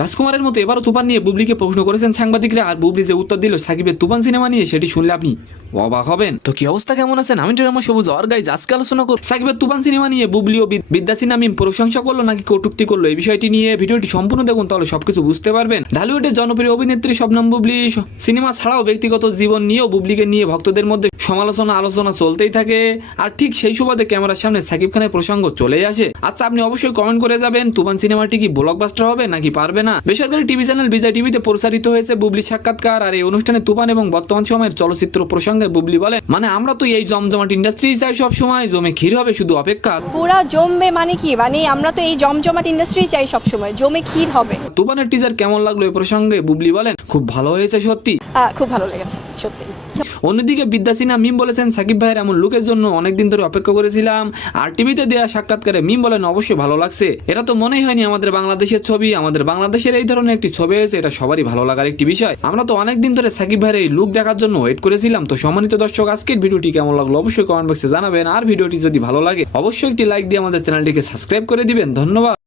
রাজকুমারের মতো এবারও তুফান নিয়ে বুবলিকে প্রশ্ন করেছেন সাংবাদিকরা, আর বুবলি যে উত্তর দিল সাকিবের তুফান সিনেমা নিয়ে, সেটি শুনলে আপনি অবাক হবেন। তো কি অবস্থা, কেমন আছেন? আমি ড্রামা সবুজ আর গাইজ আজকে আলোচনা করব সাকিবের তুফান সিনেমা নিয়ে বুবলি ও বিদ্যা সিনহা মিম প্রশংসা করলো নাকি কটূক্তি করলো, এই বিষয়টি নিয়ে ভিডিওটি সম্পূর্ণ দেখুন, তাহলে সবকিছু বুঝতে পারবেন। ঢালিউডের জনপ্রিয় অভিনেত্রী শবনম বুবলি সিনেমা ছাড়াও ব্যক্তিগত জীবন নিয়েও বুবলিকে নিয়ে ভক্তদের মধ্যে সমালোচনা আলোচনা চলতেই থাকে, আর ঠিক সেই সুবাদে ক্যামেরার সামনে সাকিব খানের প্রসঙ্গ চলেই আসে। আচ্ছা, আপনি অবশ্যই কমেন্ট করে যাবেন তুফান সিনেমাটি কি ব্লকবাস্টার হবে নাকি পারবে না। বেসরকারি টিভি চ্যানেল বিজয় টিভিতে প্রচারিত হয়েছে বুবলির সাক্ষাৎকার, আর এই অনুষ্ঠানে তুফান এবং বর্তমান সময়ের চলচ্চিত্র প্রসঙ্গে বুবলি বলে, মানে আমরা তো এই জমজমাট ইন্ডাস্ট্রি চাই, সব সময় জমে ক্ষীর হবে, শুধু অপেক্ষা। পুরা জমবে মানে কি, মানে আমরা তো এই জমজমাট ইন্ডাস্ট্রি চাই, সব সময় জমে ক্ষীর হবে। তুফানের টিজার কেমন লাগলো এই প্রসঙ্গে বুবলি বলেন, খুব ভালো হয়েছে সত্যি, খুব ভালো লেগেছে সত্যি। অন্যদিকে বিদ্যা সিনহা মিম বলেছেন, সাকিব ভাইয়ের এমন লুকের জন্য অনেকদিন ধরে অপেক্ষা করেছিলাম। আর টিভিতে দেওয়া সাক্ষাৎকারে মিম বলেন, অবশ্যই ভালো লাগছে, এটা তো মনেই হয়নি আমাদের বাংলাদেশের ছবি, আমাদের বাংলাদেশের এই ধরনের একটি ছবি হয়েছে, এটা সবারই ভালো লাগার একটি বিষয়। আমরা তো অনেকদিন ধরে সাকিব ভাইয়ের এই লুক দেখার জন্য ওয়েট করেছিলাম। তো সম্মানিত দর্শক, আজকের ভিডিওটি কেমন লাগলো অবশ্যই কমেন্ট বক্সে জানাবেন, আর ভিডিওটি যদি ভালো লাগে অবশ্যই একটি লাইক দিয়ে আমাদের চ্যানেলটিকে সাবস্ক্রাইব করে দিবেন। ধন্যবাদ।